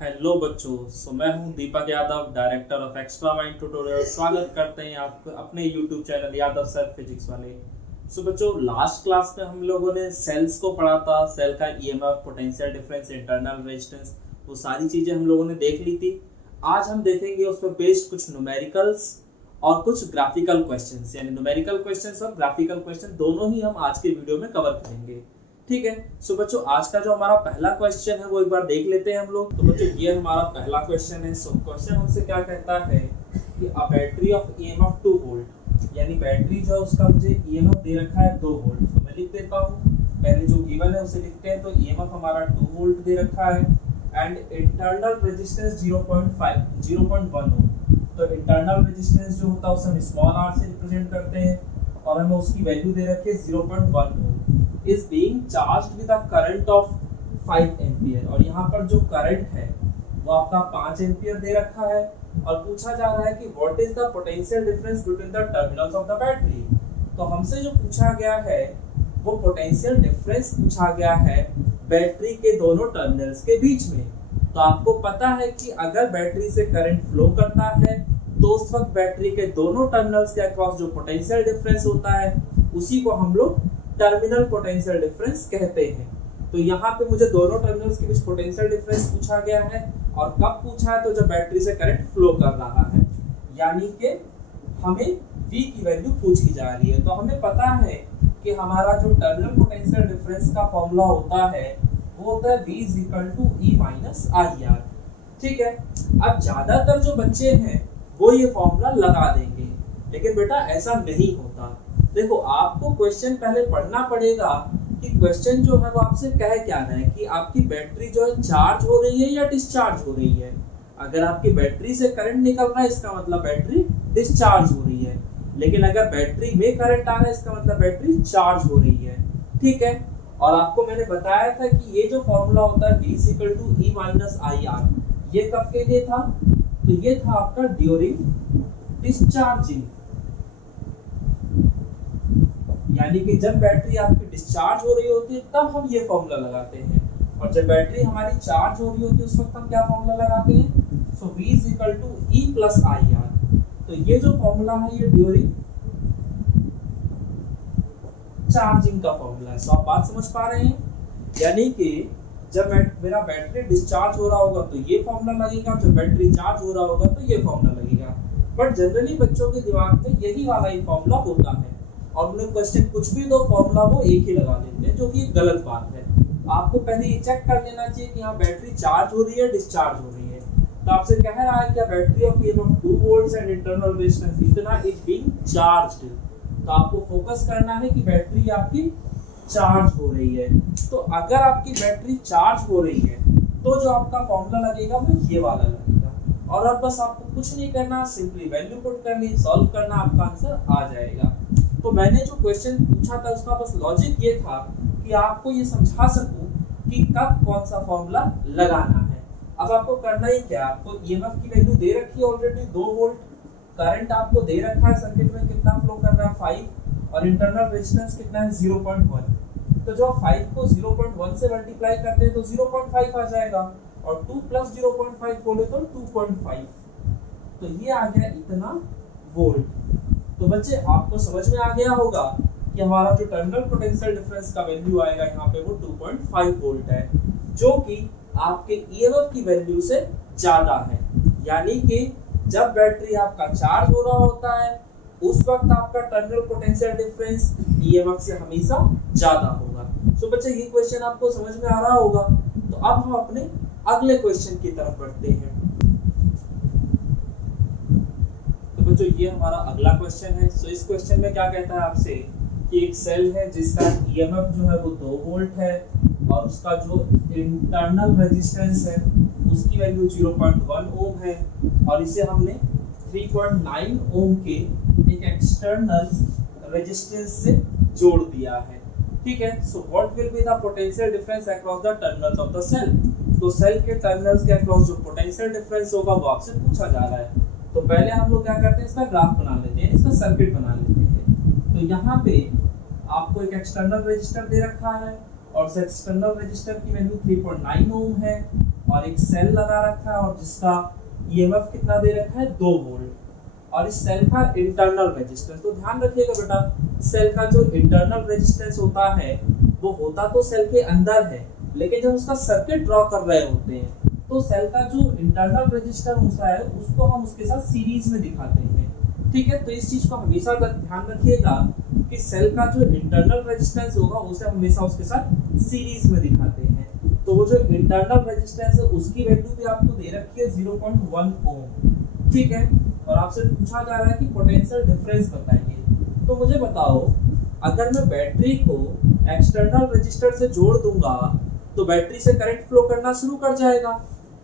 Hello बच्चों। मैं हूं Deepak Yadav, director of extra mind tutorial. स्वागत करते हैं आप अपने YouTube channel Yadav sir physics वाले। बच्चों, लास्ट क्लास में हम लोगों ने सेल्स को पढ़ा था। सेल का EMF, potential difference, internal resistance, वो सारी चीजें हम लोगों ने देख ली थी। आज हम देखेंगे उस पर बेस्ड कुछ न्यूमेरिकल्स और कुछ ग्राफिकल क्वेश्चंस, यानी न्यूमेरिकल क्वेश्चंस और ग्राफिकल क्वेश्चन दोनों ही हम आज के वीडियो में कवर करेंगे। ठीक है। बच्चों, आज का जो हमारा पहला क्वेश्चन है वो एक बार देख लेते हैं हम लोग। तो बच्चों, ये हमारा पहला क्वेश्चन है। क्वेश्चन हमसे क्या कहता है कि a battery of EMF 2 volt, यानी बैटरी जो है उसका मुझे ईएमएफ दे रखा है 2 वोल्ट। तो मैं लिख देता हूँ, पहले जो गिवन है उसे लिखते हैं। तो ईएमएफ हमारा 2 वोल्ट दे रखा है एंड इंटरनल रेजिस्टेंस 0.1 ओम। तो इंटरनल रेजिस्टेंस जो होता है उसे हम स्मॉल r से रिप्रेजेंट करते हैं और हमें उसकी वैल्यू दे रखी है 0.1 ओम। is being charged with a current of 5 ampere. और यहाँ पर जो करंट है वो आपका 5 एम्पियर दे रखा है और पूछा जा रहा है कि what is the potential difference between the terminals of the battery. तो हमसे जो पूछा गया है वो पोटेंशियल डिफरेंस पूछा गया है बैटरी के दोनों टर्मिनल्स के बीच में। तो आपको पता है कि अगर बैटरी से करंट फ्लो करता है तो उस वक्त बैटरी के दोनों टर्मिनल्स के अक्रॉस जो पोटेंशियल डिफरेंस होता है उसी को हम लोग टर्मिनल पोटेंशियल डिफरेंस कहते हैं। तो यहाँ पे मुझे दोनों टर्मिनल्स के बीच पोटेंशियल डिफरेंस पूछा गया है और कब पूछा है, तो जब बैटरी से करंट फ्लो कर रहा है, यानी कि हमें V की वैल्यू पूछी जा रही है। तो हमें पता है कि हमारा जो टर्मिनल पोटेंशियल डिफरेंस का फॉर्मूला होता है वो होता है V = E - IR। ठीक है। अब ज्यादातर जो बच्चे हैं वो ये फॉर्मूला लगा देंगे, लेकिन बेटा ऐसा नहीं होता। देखो, आपको क्वेश्चन पहले पढ़ना पड़ेगा कि क्वेश्चन जो है वो आपसे कह क्या रहा है कि आपकी बैटरी जो है चार्ज हो रही है या डिस्चार्ज हो रही है। अगर आपकी बैटरी से करंट निकल रहा है इसका मतलब बैटरी डिस्चार्ज हो रही है, लेकिन अगर बैटरी में करंट आ रहा है इसका मतलब बैटरी चार्ज हो रही है। ठीक है। और आपको मैंने बताया था कि ये जो फॉर्मूला होता है V = E - IR, ये कब के लिए था? तो ये था आपका ड्यूरिंग डिस्चार्जिंग, यानी कि जब बैटरी आपकी डिस्चार्ज हो रही होती है तब हम ये फॉर्मूला लगाते हैं, और जब बैटरी हमारी चार्ज हो रही होती है उस वक्त हम क्या फॉर्मूला लगाते हैं? सो V = E + IR। तो ये जो फॉर्मूला है ये ड्यूरिंग चार्जिंग का फॉर्मूला है। तो आप बात समझ पा रहे हैं? यानी कि जब मेरा बैटरी डिस्चार्ज हो रहा होगा तो ये फॉर्मूला लगेगा, जब बैटरी चार्ज हो रहा होगा तो ये फॉर्मूला लगेगा। बट जनरली बच्चों के दिमाग में यही वाला ही फॉर्मूला होता है और उन्हें क्वेश्चन कुछ भी दो फॉर्मूला वो एक ही लगा देते हैं, जो कि गलत बात है। आपको पहले ये चेक कर लेना चाहिए कि यहाँ बैटरी चार्ज हो रही है, डिस्चार्ज हो रही है। तो आपसे कह रहा है कि battery of EMF 2 volts and internal resistance इतना इज बीइंग चार्ज्ड। तो आपको फोकस करना है कि बैटरी आपकी चार्ज हो रही है। तो अगर आपकी बैटरी चार्ज हो रही है तो जो आपका फॉर्मूला लगेगा वो ये वाला लगेगा, और अब बस आपको कुछ नहीं करना, सिंपली वैल्यू पुट करनी, सॉल्व करना, आपका आंसर आ जाएगा। तो मैंने जो क्वेश्चन पूछा था उसका बस लॉजिक ये था कि आपको ये समझा सकूं कि कब कौन सा फॉर्मूला लगाना है। अब आपको करना ही क्या है, आपको ईएमएफ की वैल्यू दे रखी है ऑलरेडी 2 वोल्ट, करंट आपको दे रखा है सर्किट में कितना फ्लो कर रहा है 5, और इंटरनल रेजिस्टेंस कितना है 0.1। तो जो 5 को 0.1 से मल्टीप्लाई करते हैं तो 0.5 आ जाएगा, और 2 + 0.5 बोले तो 2.5। तो ये आ गया इतना वोल्ट। तो बच्चे, आपको समझ में आ गया होगा कि हमारा जो टर्मिनल पोटेंशियल डिफरेंस का वैल्यू आएगा यहाँ पे वो 2.5 वोल्ट है, जो कि आपके ईएमएफ की वैल्यू से ज्यादा है। यानी कि जब बैटरी आपका चार्ज हो रहा होता है उस वक्त आपका टर्मिनल पोटेंशियल डिफरेंस ईएमएफ से हमेशा ज्यादा होगा। सो बच्चे, ये क्वेश्चन आपको समझ में आ रहा होगा। तो अब हम अपने अगले क्वेश्चन की तरफ बढ़ते हैं। बच्चों, ये हमारा अगला क्वेश्चन है। सो इस क्वेश्चन में क्या कहता है आपसे कि एक सेल है जिसका ईएमएफ जो है वो 2 वोल्ट है और उसका जो इंटरनल रेजिस्टेंस है उसकी वैल्यू 0.1 ओम है, और इसे हमने 3.9 ओम के एक एक्सटर्नल रेजिस्टेंस से जोड़ दिया है। ठीक है। So what will be the potential difference across the terminals of the cell. तो सेल के टर्मिनल्स के अक्रॉस जो पोटेंशियल डिफरेंस होगा वो आपसे पूछा जा रहा है। तो पहले हम लोग क्या करते हैं, इसका ग्राफ बना लेते हैं, इसका सर्किट बना लेते हैं। तो यहाँ पे आपको एक एक्सटर्नल रेजिस्टर दे रखा है और उस एक्सटर्नल रेजिस्टर की वैल्यू 3.9 ओम है, और एक सेल लगा रखा है और जिसका ईएमएफ कितना दे रखा है 2 वोल्ट और इस सेल का इंटरनल रेजिस्टेंस। तो ध्यान रखिएगा बेटा, सेल का जो इंटरनल रेजिस्टेंस होता है वो होता तो सेल के अंदर है, लेकिन जब उसका सर्किट ड्रॉ कर रहे होते हैं तो सेल का जो इंटरनल रेजिस्टेंस होता है उसको हम उसके साथ सीरीज में दिखाते हैं। ठीक है, तो इस चीज को हमेशा ध्यान रखिएगा कि सेल का जो इंटरनल रेजिस्टेंस होगा उसे हमेशा उसके साथ सीरीज में दिखाते हैं। तो वो जो इंटरनल रेजिस्टेंस है उसकी वैल्यू भी आपको दे रखी है 0.1 ओम। ठीक है, और आपसे पूछा जा रहा है कि पोटेंशियल डिफरेंस बताइए। तो मुझे बताओ, अगर मैं बैटरी को एक्सटर्नल रजिस्टर से जोड़ दूंगा तो बैटरी से करंट फ्लो करना शुरू कर जाएगा।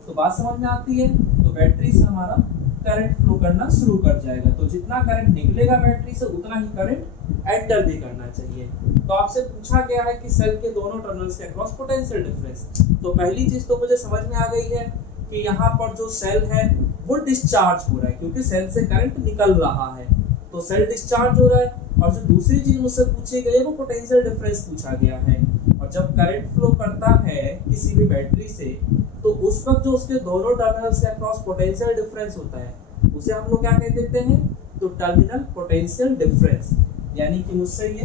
तो बात समझ में आती है, तो बैटरी से हमारा करंट फ्लो करना शुरू कर जाएगा। तो जितना करंट निकलेगा बैटरी से उतना ही करंट एंटर भी करना चाहिए। तो आपसे पूछा गया है कि सेल के दोनों टर्मिनल्स के अक्रॉस पोटेंशियल डिफरेंस। तो पहली चीज तो मुझे समझ में आ गई है कि यहाँ पर जो सेल है वो डिस्चार्ज हो रहा है, क्योंकि सेल से करंट निकल रहा है तो सेल डिस्चार्ज हो रहा है। और जो दूसरी चीज मुझसे पूछी गई है वो पोटेंशियल डिफरेंस पूछा गया है। और जब करंट फ्लो करता है किसी भी बैटरी से तो उस वक्त जो उसके दोनों टर्मिनल्स के अक्रॉस पोटेंशियल डिफरेंस होता है उसे हम लोग क्या कह देते हैं, तो टर्मिनल पोटेंशियल डिफरेंस। यानी कि मुझसे ये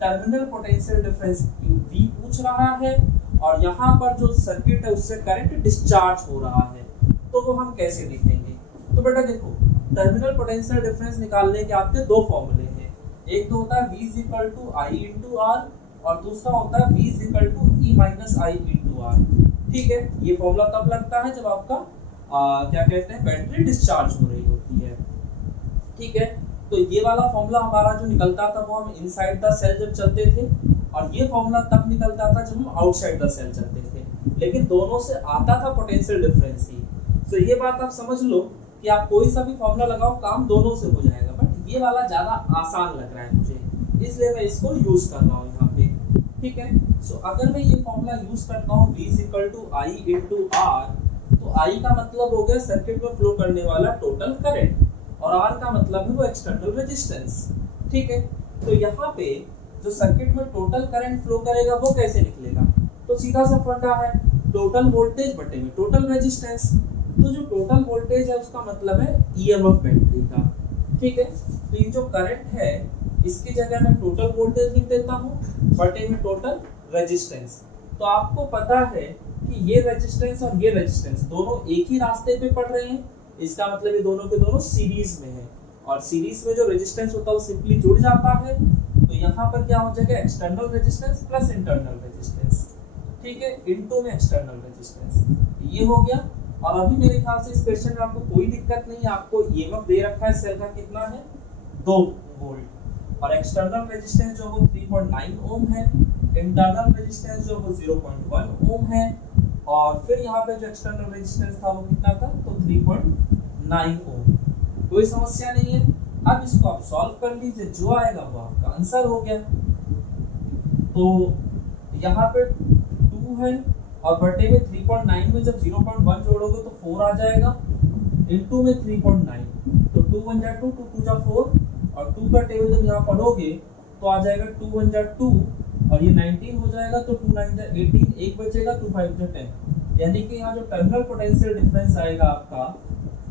टर्मिनल पोटेंशियल डिफरेंस V पूछ रहा है और यहाँ पर जो सर्किट है उससे करंट डिस्चार्ज हो रहा है, तो वो हम कैसे लिखेंगे। तो बेटा देखो, टर्मिनल पोटेंशियल डिफरेंस निकालने के आपके दो फॉर्मूले हैं। एक तो होता है V = I × R और दूसरा होता है V = E - I × R। ठीक है, ये फॉर्मूला तब लगता है जब आपका क्या कहते हैं, बैटरी डिस्चार्ज हो रही होती है। ठीक है, तो ये वाला फॉर्मूला हमारा जो निकलता था वो हम इनसाइड द सेल जब चलते थे, और ये फॉर्मूला तब निकलता था जब हम आउटसाइड द सेल चलते थे, लेकिन दोनों से आता था पोटेंशियल डिफरेंस ही। तो ये बात आप समझ लो कि आप कोई सा भी फॉर्मूला लगाओ काम दोनों से हो जाएगा, बट ये वाला ज्यादा आसान लग रहा है मुझे, इसलिए मैं इसको यूज कर रहा हूँ यहाँ पे। ठीक है, सो अगर मैं ये फॉर्मूला यूज करता हूँ V = I × R, तो I का मतलब हो गया सर्किट में फ्लो करने वाला टोटल करंट और R का मतलब है वो एक्सटर्नल रेजिस्टेंस। ठीक है, तो यहाँ पे जो सर्किट में टोटल करंट फ्लो करेगा वो कैसे निकलेगा, तो सीधा सा फंडा है, टोटल वोल्टेज बटे में टोटल रेजिस्टेंस। तो जो टोटल वोल्टेज है उसका मतलब है ईएमएफ बैटरी का। ठीक है, तो ये जो करंट है इसकी जगह मैं टोटल वोल्टेज लिख देता हूँ बटे में टोटल रेजिस्टेंस। तो आपको पता है कि ये रेजिस्टेंस और ये रेजिस्टेंस दोनों एक ही रास्ते पे पड़ रहे हैं, इसका मतलब ये दोनों के दोनों सीरीज में है, और सीरीज में जो रेजिस्टेंस होता है वो सिंपली जुड़ जाता है। तो यहाँ पर क्या हो जाएगा, external resistance plus internal resistance. ठीक है, इनटू में एक्सटर्नल रेजिस्टेंस, ये हो गया। और अभी मेरे ख्याल से इस क्वेश्चन में आपको कोई दिक्कत नहीं है, आपको ईएमएफ दे रखा है सेल का कितना है 2 वोल्ट, और एक्सटर्नल रेजिस्टेंस जो वो 3.9 ओम है, इंटरनल रेजिस्टेंस जो वो 0.1 ओम है, और फिर यहाँ पे जो एक्सटर्नल रेजिस्टेंस था वो कितना था, तो 3.9 ओम। कोई समस्या नहीं है। अब इसको आप सॉल्व कर लीजिए, जो आएगा वो आपका आंसर हो गया। तो यहाँ पे 2 है और बटे में 3.9 में जब 0.1 जोड़ोगे तो 4 आ जाएगा, इनटू में 3.9, तो 2 × 1 = 2, 2 × 4, और 2 का टेबल जब यहाँ पढ़ोगे तो आ जाएगा 2 × 1 = 2 और ये 19 हो जाएगा, तो 2 × 9 = 18, एक बचेगा, 2 × 5 = 10। यानी कि यहाँ जो टर्मिनल पोटेंशियल डिफरेंस आएगा आपका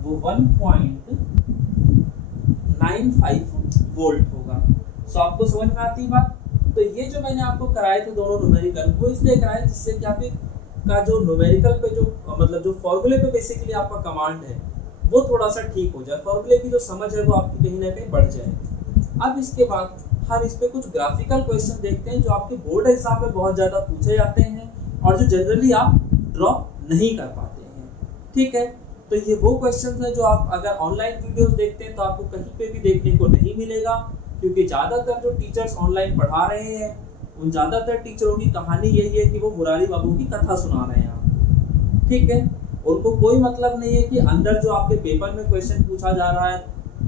वो 1.95 वोल्ट होगा। सो आपको समझ में आती बात। तो ये जो मैंने आपको कराए थे दोनों न्यूमेरिकल, वो इसलिए कराए जिससे कि आप का जो न्यूमेरिकल पे जो मतलब जो फॉर्मूले पे बेसिकली आपका कमांड है वो थोड़ा सा ठीक हो जाए, फॉर्मूले की जो समझ है वो आपकी कहीं ना कहीं बढ़ जाए। अब इसके बाद हम इस पे कुछ ग्राफिकल क्वेश्चन देखते हैं जो आपके बोर्ड एग्जाम में बहुत ज़्यादा पूछे जाते हैं और जो जनरली आप ड्रॉ नहीं कर पाते हैं। ठीक है, तो ये वो क्वेश्चन हैं जो आप अगर ऑनलाइन वीडियोस देखते हैं तो आपको कहीं पे भी देखने को नहीं मिलेगा, क्योंकि ज़्यादातर जो टीचर्स ऑनलाइन पढ़ा रहे हैं उन ज़्यादातर टीचरों की कहानी यही है कि वो मुरारी बाबू की कथा सुना रहे हैं आपको। ठीक है, उनको कोई मतलब नहीं है कि अंदर जो आपके पेपर में क्वेश्चन पूछा जा रहा है,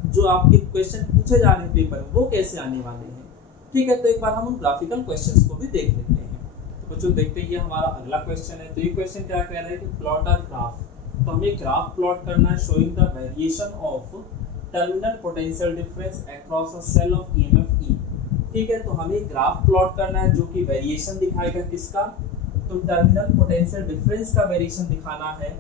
जो आपके क्वेश्चन पूछे जा रहे हैं पेपर में, वो कैसे आने वाले हैं। ठीक है, तो एक बार हम उन ग्राफिकल क्वेश्चंस को भी देख लेते हैं। तो बच्चों देखते हैं, ये हमारा अगला क्वेश्चन है। तो ये क्वेश्चन क्या कह रहा है कि प्लॉट अ ग्राफ। तो हमें ग्राफ प्लॉट करना है showing the variation of terminal potential difference across a cell of EMF E. ठीक है, तो हमें ग्राफ प्लॉट करना है जो कि वेरिएशन दिखाएगा किसका, तो टर्मिनल पोटेंशियल डिफरेंस का वेरिएशन दिखाना है,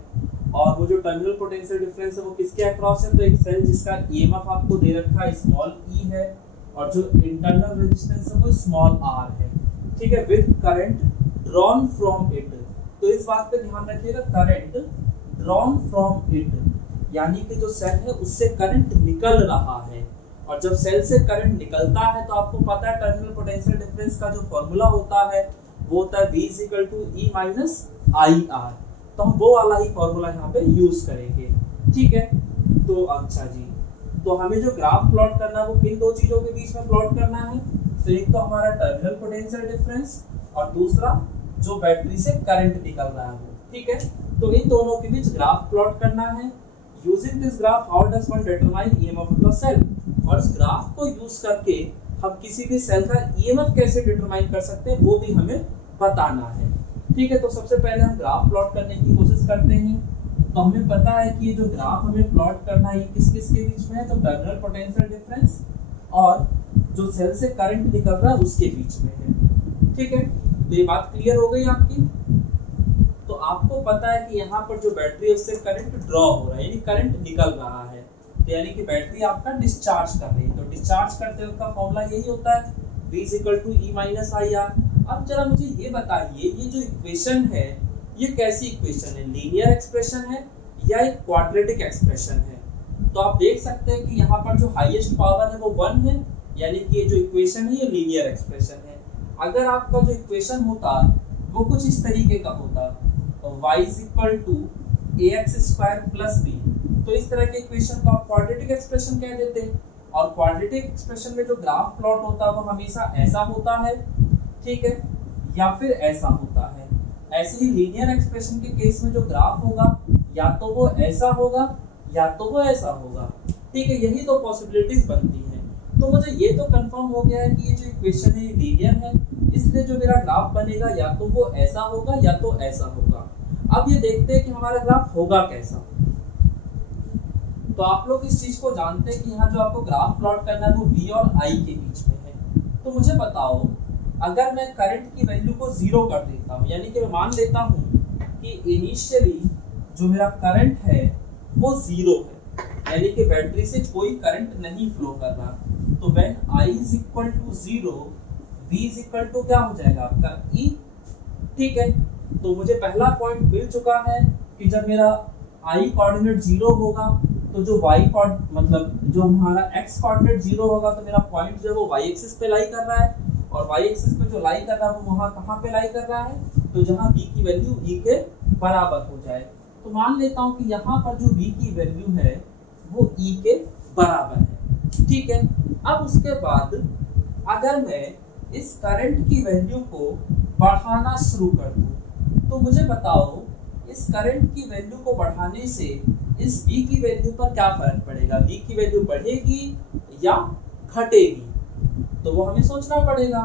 और वो जो टर्मिनल पोटेंशियल डिफरेंस है वो किसके अक्रॉस है, तो एक सेल जिसका ईएमएफ आपको दे रखा है स्मॉल ई है, और जो इंटरनल रेजिस्टेंस है वो स्मॉल आर है, ठीक है, with current drawn from it. तो इस बात पे ध्यान रखिएगा, करंट ड्रॉन फ्रॉम इट, यानी कि जो सेल है उससे करंट निकल रहा है, और जब सेल से करंट निकलता है तो आपको पता है टर्मिनल पोटेंशियल डिफरेंस का जो फॉर्मूला होता है वो होता है V = E - IR। तो हम वो वाला ही फॉर्मूला यहाँ पे यूज करेंगे, ठीक है। तो अच्छा जी, तो हमें जो ग्राफ प्लॉट करना है वो किन दो चीजों के बीच में प्लॉट करना है, तो एक तो हमारा टर्मिनल पोटेंशियल डिफरेंस और दूसरा जो बैटरी से करंट निकल रहा है वो, ठीक है। तो इन दोनों के बीच ग्राफ प्लॉट करना है। Using this graph how does one determine EMF of the cell, और इस ग्राफ को यूज करके हम किसी भी सेल का ईएमएफ कैसे डिटरमाइन कर सकते हैं वो भी हमें बताना है, ठीक है। तो सबसे पहले हम ग्राफ प्लॉट करने की कोशिश करते हैं। तो हमें पता है कि ये जो ग्राफ हमें प्लॉट करना है ये किस किस के बीच में है, तो टर्मिनल पोटेंशियल डिफरेंस और जो सेल से करंट निकल रहा है उसके बीच में है, ठीक है। तो ये बात क्लियर हो गई आपकी। तो आपको पता है कि यहाँ पर जो बैटरी है उससे करंट ड्रॉ हो रहा है, यानी करंट निकल रहा है, तो यानी कि बैटरी आपका डिस्चार्ज कर रही है। तो डिस्चार्ज करते वक्त का फॉर्मूला यही होता है V = E - IR। अब जरा मुझे ये बताइए, ये जो इक्वेशन है ये कैसी इक्वेशन है, लीनियर एक्सप्रेशन है या एक क्वाड्रेटिक एक्सप्रेशन है। तो आप देख सकते हैं कि यहाँ पर जो हाईएस्ट पावर है वो 1 है, यानी कि ये जो इक्वेशन है ये लीनियर एक्सप्रेशन है। अगर आपका जो इक्वेशन होता वो कुछ इस तरीके का होता, y = ax² + b, तो इस तरह के इक्वेशन को आप क्वाड्रेटिक एक्सप्रेशन कह देते हैं। और क्वाड्रेटिक एक्सप्रेशन में जो ग्राफ प्लॉट होता है वो हमेशा ऐसा होता है, ठीक है, या फिर ऐसा होता है। ऐसे ही लीनियर एक्सप्रेशन के केस में जो ग्राफ होगा या तो वो ऐसा होगा या तो वो ऐसा होगा, ठीक है, यही दो पॉसिबिलिटीज बनती हैं। तो मुझे ये तो कंफर्म हो गया है कि ये जो इक्वेशन है ये लीनियर है, इसलिए जो मेरा ग्राफ बनेगा या तो वो ऐसा होगा या तो ऐसा होगा। अब ये देखते हैं कि हमारा ग्राफ होगा कैसा। तो आप लोग इस चीज को जानते हैं कि यहाँ जो आपको ग्राफ प्लॉट करना है वो V और I के बीच में है। तो मुझे बताओ, अगर मैं करंट की वैल्यू को 0 कर देता हूँ, यानी कि मैं मान लेता हूँ कि इनिशियली जो मेरा करंट है वो 0 है, यानी कि बैटरी से कोई करंट नहीं फ्लो कर रहा, तो व्हेन I = 0 V क्या हो जाएगा आपका E, ठीक है। तो मुझे पहला पॉइंट मिल चुका है कि जब मेरा I कोऑर्डिनेट 0 होगा तो जो y मतलब जो हमारा x कोऑर्डिनेट 0 होगा तो मेरा पॉइंट जो है वो y एक्सिस पे लाई कर रहा है, और y एक्सिस पे जो लाई कर रहा है वो वहां कहां पे लाई कर रहा है, तो जहां v की वैल्यू e के बराबर हो जाए। तो मान लेता हूं कि यहां पर जो v की वैल्यू है वो e के बराबर है, ठीक है। अब उसके बाद अगर मैं इस करंट की वैल्यू को बढ़ाना शुरू कर दूं, तो मुझे बताओ इस करंट की वैल्यू को बढ़ाने से इस V की वैल्यू पर क्या फर्क पड़ेगा, V की वैल्यू बढ़ेगी या घटेगी, तो वो हमें सोचना पड़ेगा।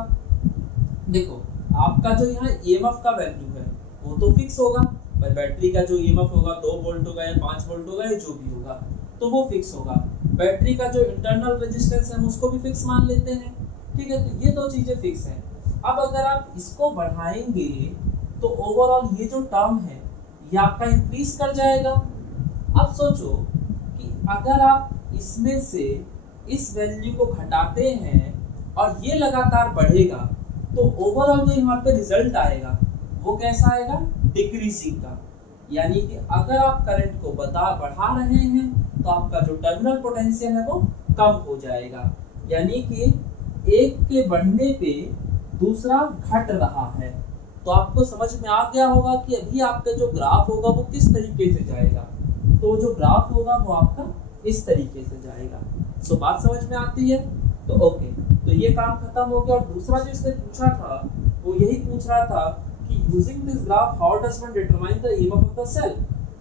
देखो आपका जो यहाँ EMF का वैल्यू है वो तो फिक्स होगा, पर बैटरी का जो EMF होगा 2 वोल्ट होगा या 5 वोल्ट होगा या जो भी होगा तो वो फिक्स होगा। बैटरी का जो इंटरनल रेजिस्टेंस है उसको भी फिक्स मान लेते हैं, ठीक है। तो ये दो चीजें फिक्स हैं। अब अगर आप इसको बढ़ाएंगे तो ओवरऑल ये जो टर्म है ये आपका इंक्रीज कर जाएगा। अब सोचो कि अगर आप इसमें से इस वैल्यू को घटाते हैं और ये लगातार बढ़ेगा तो ओवरऑल जो यहाँ पे रिजल्ट आएगा वो कैसा आएगा, डिक्रीजिंग का। यानी कि अगर आप करंट को बढ़ा रहे हैं तो आपका जो टर्मिनल पोटेंशियल है वो कम हो जाएगा, यानी कि एक के बढ़ने पे दूसरा घट रहा है। तो आपको समझ में आ गया होगा कि अभी आपका जो ग्राफ होगा वो किस तरीके से जाएगा, तो जो ग्राफ होगा वो आपका इस तरीके से जाएगा। सो बात समझ में आती है, तो ओके, तो ये काम खत्म हो गया। और दूसरा जो इसने पूछा था वो यही पूछ रहा था कि using this graph how does one determine the EMF of the cell.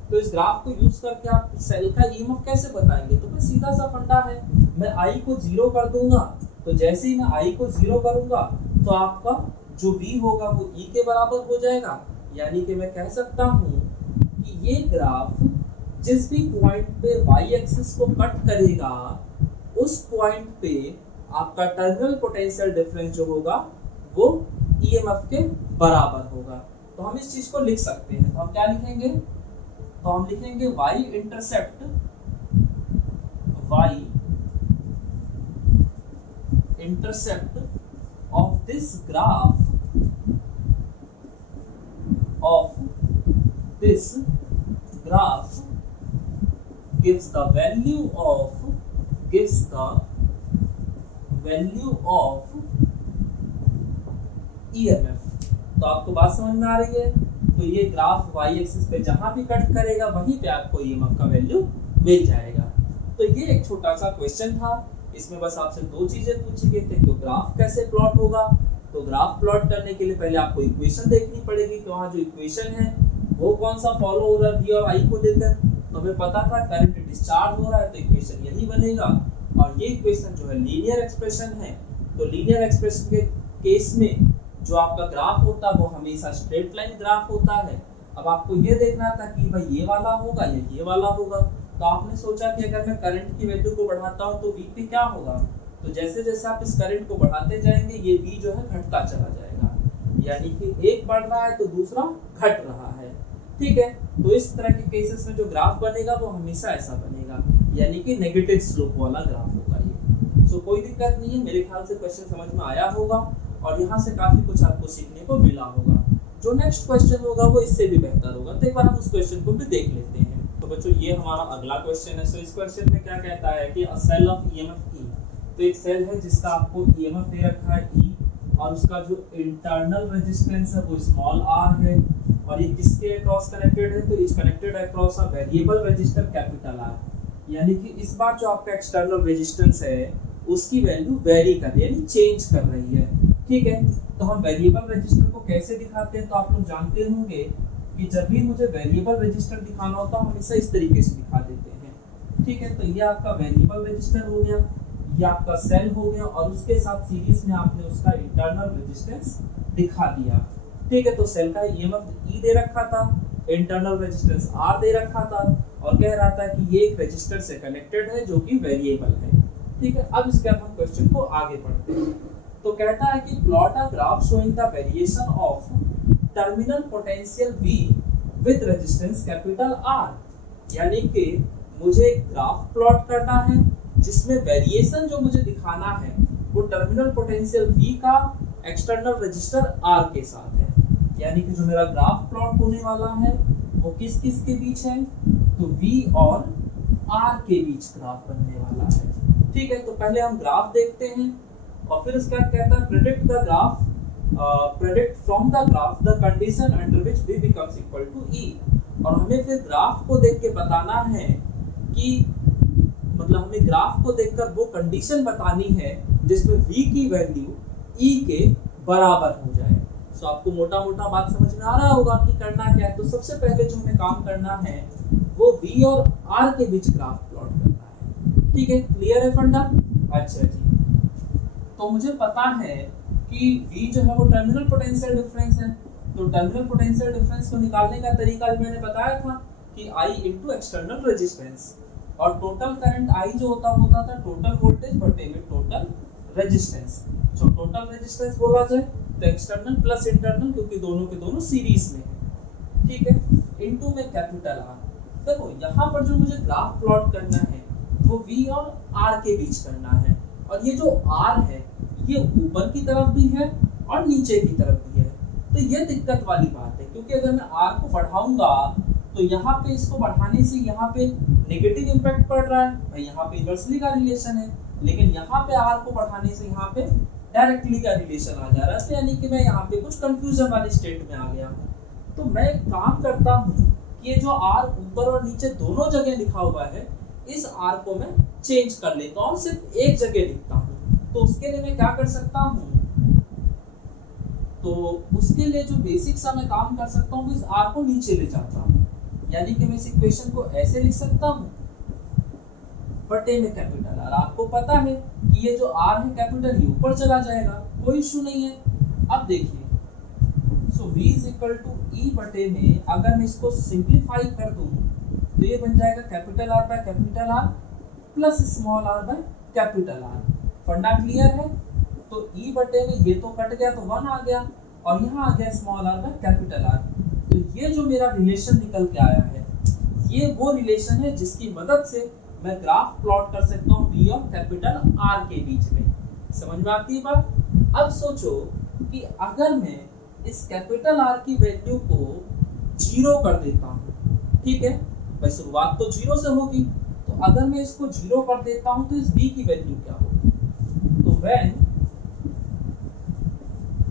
तो इस ग्राफ को यूज करके आप सेल का ईएमएफ कैसे बताएंगे, तो मैं सीधा सा फंडा है, मैं I को 0 कर दूंगा, तो जैसे ही मैं I को 0 करूंगा तो आपका जो V होगा वो E के बराबर हो जाएगा। यानी कि मैं कह सकता हूँ कि ये ग्राफ जिस भी पॉइंट पे y एक्सिस को कट करेगा उस पॉइंट पे आपका टर्मिनल पोटेंशियल डिफरेंस जो होगा वो EMF के बराबर होगा। तो हम इस चीज को लिख सकते हैं। तो हम क्या लिखेंगे, तो हम लिखेंगे y intercept of this graph gives the value of EMF। तो आपको बात समझ में आ रही है। तो ये ग्राफ y एक्सिस पे जहां भी कट करेगा वहीं पे आपको EMF का वैल्यू मिल जाएगा। तो ये एक छोटा सा क्वेश्चन था, इसमें बस आपसे दो चीजें पूछी गई थी। तो ग्राफ कैसे प्लॉट होगा, तो ग्राफ प्लॉट करने के लिए पहले आपको इक्वेशन देखनी पड़ेगी कि वहाँ जो इक्वेशन है वो कौन सा फॉलो हो रहा है v और i को लेकर। तो हमें पता था करंट डिस्चार्ज हो रहा है, तो इक्वेशन यही बनेगा। और ये इक्वेशन जो है लीनियर एक्सप्रेशन है, तो लीनियर एक्सप्रेशन के केस में जो आपका ग्राफ होता है वो हमेशा स्ट्रेट लाइन ग्राफ होता है। अब आपको ये देखना था कि भाई ये वाला होगा या ये वाला होगा। तो आपने सोचा कि अगर मैं करंट की वैल्यू को बढ़ाता हूँ तो v पे क्या होगा, तो जैसे जैसे आप इस करंट को बढ़ाते जाएंगे ये v जो है घटता चला जाएगा, यानी कि एक बढ़ रहा है तो दूसरा घट रहा है। ठीक है, तो इस तरह के केसेस में जो ग्राफ बनेगा वो हमेशा ऐसा बनेगा, यानी कि नेगेटिव स्लोप वाला ग्राफ होगा ये। सो कोई दिक्कत नहीं है, मेरे ख्याल से क्वेश्चन समझ में आया होगा और यहाँ से काफी कुछ आपको सीखने को मिला होगा। जो नेक्स्ट क्वेश्चन होगा वो इससे भी बेहतर होगा, तो एक बार हम उस क्वेश्चन को भी देख लेते हैं। तो बच्चों ये हमारा अगला क्वेश्चन है। सो इस क्वेश्चन में क्या कहता है कि अ सेल ऑफ EMF E। तो एक सेल है जिसका आपको EMF दे रखा है E, और उसका जो इंटरनल रेजिस्टेंस है वो स्मॉल r है, और ये किसके अक्रॉस कनेक्टेड है, तो is connected across a variable resistor capital R। यानी कि इस बार जो आपका एक्सटर्नल रेजिस्टेंस है उसकी वैल्यू वेरी कर रही है, यानी चेंज कर रही है। ठीक है, तो हम वेरिएबल रेजिस्टर को कैसे दिखाते हैं, तो आप लोग जानते होंगे कि जब भी मुझे वेरिएबल रेजिस्टर दिखाना होता है हमेशा इस तरीके से दिखा देते हैं। ठीक है, तो ये आपका वेरिएबल रेजिस्टर हो गया, ये आपका सेल हो गया, और उसके साथ सीरीज में आपने उसका इंटरनल रेजिस्टेंस दिखा दिया। ठीक है, तो सेल का EMF E दे रखा था, इंटरनल रेजिस्टेंस R दे रखा था, और कह रहा था कि ये एक रेजिस्टर से कनेक्टेड है जो कि वेरिएबल है। ठीक है, अब इसके हम क्वेश्चन को आगे पढ़ते हैं। तो कहता है कि plot a graph showing the variation of terminal potential V with resistance capital R। यानी कि मुझे एक ग्राफ प्लॉट करना है जिसमें वेरिएशन जो मुझे दिखाना है वो टर्मिनल पोटेंशियल V का एक्सटर्नल रजिस्टर R के साथ है। यानी कि जो मेरा ग्राफ प्लॉट होने वाला है वो किस किस के बीच है, तो V और R के बीच ग्राफ बनने वाला है। ठीक है, तो पहले हम ग्राफ देखते हैं और फिर उसके बाद कहता है predict the graph, predict from the graph the condition under which V becomes equal to E। और हमें फिर ग्राफ को देख के बताना है कि मतलब हमें ग्राफ को देखकर वो कंडीशन बतानी है जिसमें V की वैल्यू E के बराबर हो जाए। सो आपको मोटा मोटा बात समझ में आ रहा होगा कि करना क्या है। तो सबसे पहले जो हमें काम करना है वो V और R के बीच ग्राफ प्लॉट करना है। ठीक है, क्लियर है फंडा? अच्छा जी, तो मुझे पता है कि V जो है वो टर्मिनल पोटेंशियल डिफरेंस है। तो टर्मिनल पोटेंशियल डिफरेंस को निकालने का तरीका भी मैंने बताया था कि I इनटू एक्सटर्नल रेजिस्टेंस, और टोटल करंट I जो होता था टोटल वोल्टेज बटे में total resistance. So total resistance बोला जाए तो एक्सटर्नल प्लस इंटरनल, क्योंकि दोनों के दोनों सीरीज में है। ठीक है, इनटू में कैपिटल R। देखो यहाँ पर जो मुझे ग्राफ प्लॉट करना है वो V और R के बीच करना है, और ये जो R है ये ऊपर की तरफ भी है और नीचे की तरफ भी है। तो ये दिक्कत वाली बात है, क्योंकि अगर मैं R को बढ़ाऊंगा तो यहाँ पे इसको बढ़ाने से यहाँ पे नेगेटिव इंपैक्ट पड़ रहा है, भाई यहाँ पे इनवर्सली का रिलेशन है, लेकिन यहाँ पे R को बढ़ाने से यहाँ पे डायरेक्टली का रिलेशन आ जा रहा है। यानी कि मैं यहाँ पे कुछ कंफ्यूजन वाली स्टेट में आ गया हूँ। तो मैं एक काम करता हूँ कि ये जो R ऊपर और नीचे दोनों जगह लिखा हुआ है इस R को मैं चेंज कर लेता हूँ, सिर्फ एक जगह लिखता हूँ। तो उसके लिए मैं क्या कर सकता हूँ, तो उसके लिए जो बेसिक सा मैं काम कर सकता हूँ इस R को नीचे ले जाता हूँ। यानी कि मैं इस इक्वेशन को ऐसे लिख सकता हूँ बटे में कैपिटल R। आपको पता है कि ये जो R है कैपिटल ये ऊपर चला जाएगा, कोई इशू नहीं है। अब देखिए, so V is equal to E बटे में अगर मैं इसको सिंप्लीफाई कर दूं तो ये बन जाएगा capital R by capital R plus small r by capital R। फंडा क्लियर है? तो E बटे में ये तो कट गया तो 1 आ गया, और यहाँ आ गया स्मॉल आर का कैपिटल आर। तो ये जो मेरा रिलेशन निकल के आया है, ये वो रिलेशन है जिसकी मदद से मैं ग्राफ प्लॉट कर सकता हूँ बी और कैपिटल आर के बीच में। समझ में आती है बात? अब सोचो कि अगर मैं इस कैपिटल आर की वैल्यू को 0 कर देता हूँ, ठीक है, भाई शुरुआत तो 0 से होगी, तो अगर मैं इसको 0 कर देता हूँ तो इस b की वैल्यू क्या होगी? तो when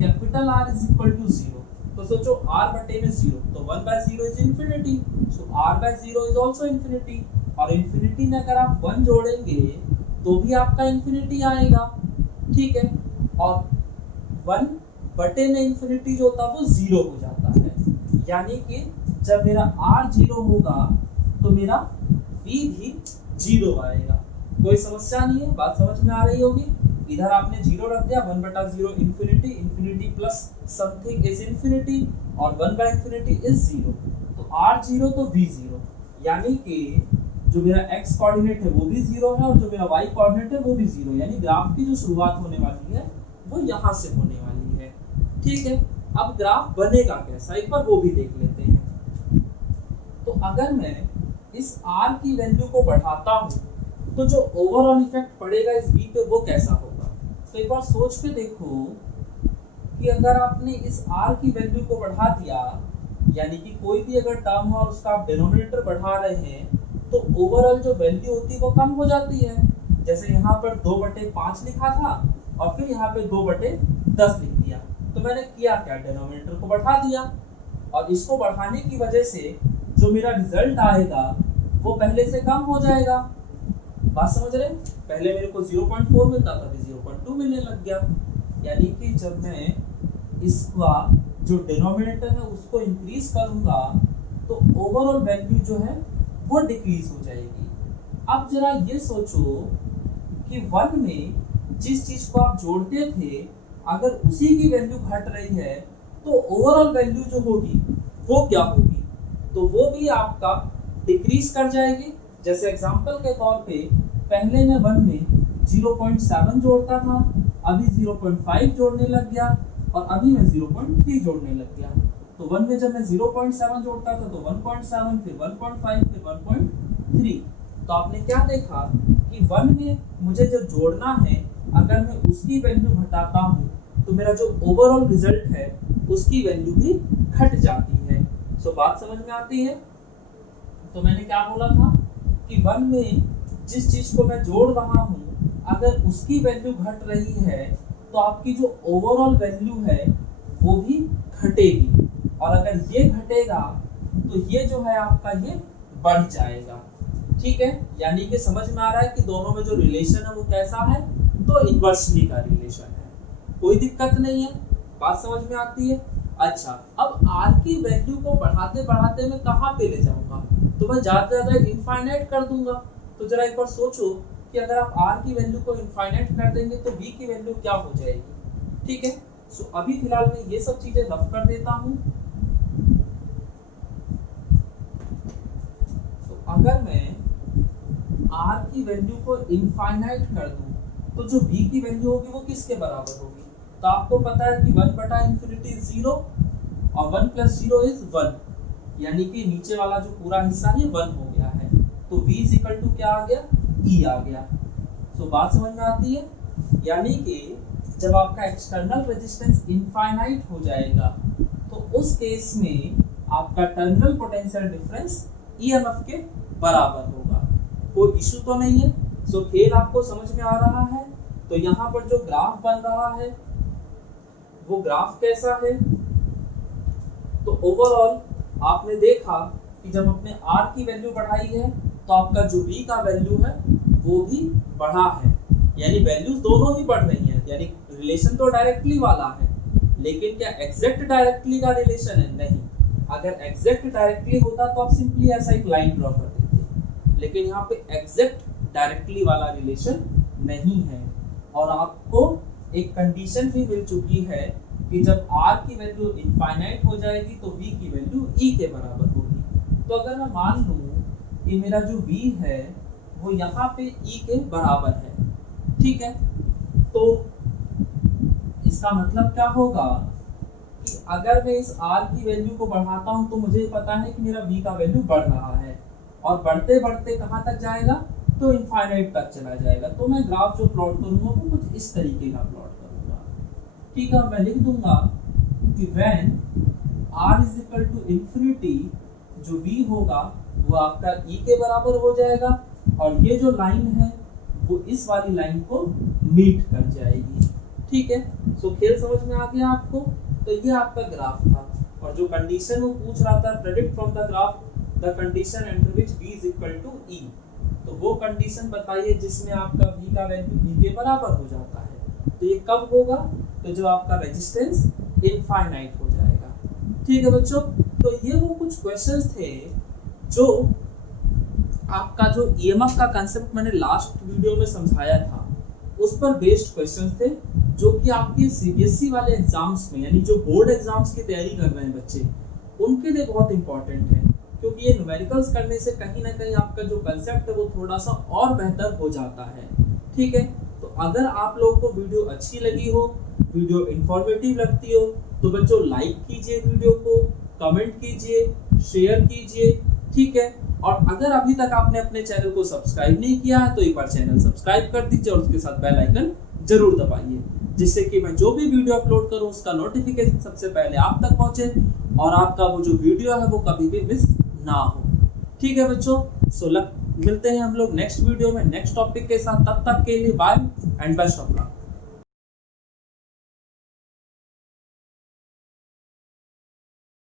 capital R is equal to 0, तो सोचो R बटे में 0, तो 1/0 is infinity, so R/0 is also infinity, और इंफिनिटी में अगर आप 1 जोड़ेंगे तो भी आपका इंफिनिटी आएगा, ठीक है, और 1 बटे में इंफिनिटी जो होता है वो 0 हो जाता है, यानी कि जब मेरा R 0 होगा तो मेरा B भी 0 आएगा। कोई समस्या नहीं है, बात समझ में आ रही होगी। इधर आपने 0 रख दिया, 1/0 infinity, infinity plus something is infinity, और 1/इंफिनिटी इज 0, तो R 0 तो B 0, यानी कि जो मेरा x कोऑर्डिनेट है वो भी 0 है और जो मेरा y कोऑर्डिनेट है वो भी 0, यानी ग्राफ की जो शुरुआत होने वाली है वो यहाँ से होने वाली है, ठीक है। अब ग्राफ बनेगा कैसा, एक बार वो भी देख लेते हैं। तो अगर मैं इस r की वैल्यू को बढ़ाता हूँ तो जो ओवरऑल इफेक्ट पड़ेगा इस b पे वो कैसा होगा। तो एक बार सोच के देखो कि अगर आपने इस r की वैल्यू को बढ़ा दिया, यानी कि कोई भी अगर टर्म है और उसका आप डिनोमिनेटर बढ़ा रहे हैं, तो ओवरऑल जो वैल्यू होती है वो कम हो जाती है। जैसे यहाँ पर 2/5 लिखा था और फिर यहाँ पे 2/10 लिख दिया, तो मैंने किया क्या, डिनोमिनेटर को बढ़ा दिया, और इसको बढ़ाने की वजह से जो मेरा रिजल्ट आएगा वो पहले से कम हो जाएगा। बात समझ रहे? पहले मेरे को 0.4 मिलता था, अभी 0.2 मिलने लग गया, यानी कि जब मैं इसका जो डिनोमिनेटर है उसको इंक्रीज करूंगा तो ओवरऑल वैल्यू जो है वो डिक्रीज हो जाएगी। अब जरा ये सोचो कि 1 में जिस चीज को आप जोड़ते थे अगर उसी की वैल्यू घट रही है तो ओवरऑल वैल्यू जो होगी वो क्या होगी, तो वो भी आपका डिक्रीज कर जाएगी। जैसे एग्जांपल के तौर पे पहले मैं 1 में 0.7 जोड़ता था, अभी 0.5 जोड़ने लग गया, और अभी मैं 0.3 जोड़ने लग गया। तो 1 में जब मैं 0.7 जोड़ता था तो 1.7, फिर 1.5, फिर 1.3, तो आपने क्या देखा कि 1 में मुझे जो जोड़ना है अगर मैं उसकी वैल्यू घटाता हूँ तो मेरा जो ओवरऑल रिजल्ट है उसकी वैल्यू भी घट जाती है। सो बात समझ में आती है? तो मैंने क्या बोला था कि 1 में जिस चीज को मैं जोड़ रहा हूँ अगर उसकी वैल्यू घट रही है तो आपकी जो ओवरऑल वैल्यू है वो भी घटेगी, और अगर ये घटेगा तो ये जो है आपका ये बढ़ जाएगा, ठीक है। यानी कि समझ में आ रहा है कि दोनों में जो रिलेशन है वो कैसा है, तो इनवर्सली का रिलेशन है, कोई दिक्कत नहीं है, बात समझ में आती है। अच्छा, अब r की वैल्यू को बढ़ाते बढ़ाते मैं कहाँ पे ले जाऊंगा, तो मैं ज्यादा से ज्यादा इनफाइनाइट कर दूंगा। तो जरा एक बार सोचो कि अगर आप r की वैल्यू को इनफाइनाइट कर देंगे तो b की वैल्यू क्या हो जाएगी, ठीक है। सो अभी फिलहाल मैं ये सब चीजें रफ कर देता हूँ। तो अगर मैं r की वैल्यू को इनफाइनाइट कर दूं तो जो b की वैल्यू होगी वो किसके बराबर होगी, तो आपको पता है कि 1/इंफिनिटी 0 और 1 + 0 इज 1, यानी कि नीचे वाला जो पूरा हिस्सा है 1 हो गया है, तो v = क्या आ गया, e आ गया। सो बात समझ में आती है? यानी कि जब आपका एक्सटर्नल रेजिस्टेंस इनफाइनाइट हो जाएगा तो उस केस में आपका टर्मिनल पोटेंशियल डिफरेंस ईएमएफ के बराबर होगा। कोई इशू तो नहीं है? सो खेल आपको समझ में आ रहा है? तो यहाँ पर जो ग्राफ बन रहा है वो ग्राफ कैसा है, तो ओवरऑल आपने देखा कि जब आपने r की वैल्यू बढ़ाई है तो आपका जो b का वैल्यू है वो भी बढ़ा है, यानी वैल्यूज दोनों ही बढ़ रही हैं, यानी रिलेशन तो डायरेक्टली वाला है, लेकिन क्या एग्जैक्ट डायरेक्टली का रिलेशन है? नहीं। अगर एग्जैक्ट डायरेक्टली होता तो आप सिंपली ऐसा एक लाइन ड्रॉ कर देते, लेकिन यहाँ पे एग्जैक्ट डायरेक्टली वाला रिलेशन नहीं है, और आपको एक कंडीशन भी मिल चुकी है कि जब r की वैल्यू इनफाइनाइट हो जाएगी तो v की वैल्यू e के बराबर होगी। तो अगर मैं मान लूं कि मेरा जो v है वो यहाँ पे e के बराबर है, ठीक है, तो इसका मतलब क्या होगा कि अगर मैं इस r की वैल्यू को बढ़ाता हूं तो मुझे पता है कि मेरा v का वैल्यू बढ़ रहा है और बढ़ते बढ़ते कहां तक जाएगा, तो इनफाइनाइट तक चला जाएगा। तो मैं ग्राफ जो प्लॉट करूंगा वो कुछ इस तरीके का प्लॉट करूंगा, ठीक है। मैं लिख दूंगा कि when r is equal to infinity, जो v होगा वो आपका e के बराबर हो जाएगा और ये जो लाइन है वो इस वाली लाइन को मीट कर जाएगी, ठीक है। सो खेल समझ में आ गया आपको। तो ये आपका ग्राफ था और जो कंडीशन वो पूछ रहा था, predict from the graph the condition under which v is equal to e, तो वो कंडीशन बताइए जिसमें आपका v का वैल्यू v के बराबर हो जाता है। तो ये कब होगा, तो जब आपका रेजिस्टेंस इनफाइनाइट हो जाएगा, ठीक है बच्चों। तो ये वो कुछ क्वेश्चंस थे जो आपका जो ईएमएफ का कांसेप्ट मैंने लास्ट वीडियो में समझाया था उस पर बेस्ड क्वेश्चंस थे, जो कि आपके सीबीएसई वाले एग्जाम्स में, यानी जो बोर्ड एग्जाम्स की तैयारी कर रहे हैं बच्चे, उनके लिए बहुत इंपॉर्टेंट है, क्योंकि ये न्यूमेरिकल्स करने से कहीं ना कहीं आपका जो कंसेप्ट है वो थोड़ा सा और बेहतर हो जाता है, ठीक है। तो अगर आप लोगों को वीडियो अच्छी लगी हो, वीडियो इंफॉर्मेटिव लगती हो, तो बच्चों लाइक कीजिए वीडियो को, कमेंट कीजिए, शेयर कीजिए, ठीक है। और अगर अभी तक आपने अपने चैनल को सब्सक्राइब नहीं किया है तो एक बार चैनल सब्सक्राइब कर दीजिए और उसके साथ बेल आइकन जरूर दबाइए, जिससे कि मैं जो भी वीडियो अपलोड करूं उसका नोटिफिकेशन सबसे पहले आप तक पहुंचे और आपका वो जो वीडियो है वो कभी भी मिस ना हो, ठीक है बच्चों। सो मिलते हैं हम लोग नेक्स्ट वीडियो में नेक्स्ट टॉपिक के साथ, तब तक के लिए bye and best of luck.